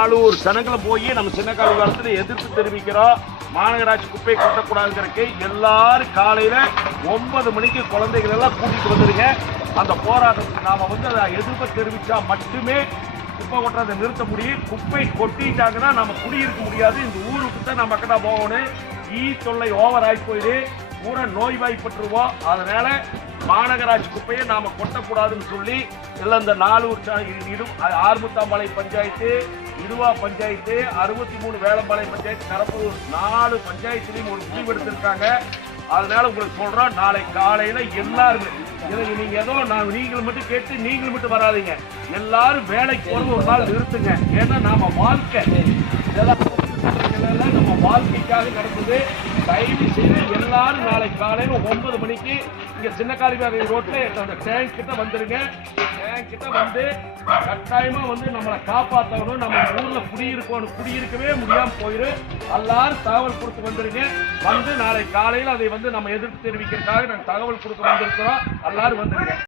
400 சனங்களை போய் நம்ம சின்ன காலத்துல எதிர்ப்பு தெரிவிக்கிறோம். மாநகராட்சி குப்பை கொட்டக்கூடாதுங்கிறக்கு எல்லாரும் காலையில 9 மணிக்கு குழந்தைகள் எல்லாம் கூட்டிட்டு வந்துருங்க. அந்த போராட்டத்துக்கு நாம அதை எதிர்ப்பு தெரிவிச்சா மட்டுமே குப்பை கொட்டுறதை நிறுத்த முடியும். குப்பை கொட்டிட்டாங்கன்னா நம்ம குடியிருக்க முடியாது. இந்த ஊருக்கு தான் நம்ம கிட்ட போகணும். தொல்லை ஓவர் ஆகி போயிடு, பூரா நோய்வாய்ப்பட்டுருவோம். அதனால மாநகராட்சி குப்பையை நாம கொட்டக்கூடாதுன்னு சொல்லி எல்லாம் இந்த 4 ஆறுமுத்தாம்பாளை பஞ்சாயத்து, இடுவா பஞ்சாயத்து, 63 வேளம்பாளையம் பஞ்சாயத்து, கரப்பூர் 4 பஞ்சாயத்துலையும் ஒரு முடிவெடுத்திருக்காங்க. அதனால உங்களுக்கு சொல்றோம், நாளை காலையில எல்லாருமே நீங்க ஏதோ நீங்கள் மட்டும் கேட்டு நீங்கள் மட்டும் வராதிங்க. எல்லாரும் வேலைக்கு போறது ஒரு நாள் நிறுத்துங்க. ஏன்னா நாம வாழ்க்கை இதெல்லாம் நம்ம வாழ்க்கைக்காக நடக்குது. தயவு செய்து எல்லாரும் நாளை காலையில 9 மணிக்கு இங்க சின்ன காளிவாடி ரோட்ல அந்த டேங்க் கிட்ட வந்துருங்க. டேங்க் கிட்ட வந்து கட்டாயமா நம்மளை காப்பாற்றணும். நம்ம ஊர்ல குடியிருக்கவே முடியாம போயிரு. எல்லாரும் தகவல் கொடுத்து வந்துருங்க. நாளை காலையில அதை நம்ம எதிர்ப்பு தெரிவிக்கிறதுக்காக நாங்கள் தகவல் கொடுக்க வந்திருக்கிறோம். எல்லாரும் வந்துருங்க.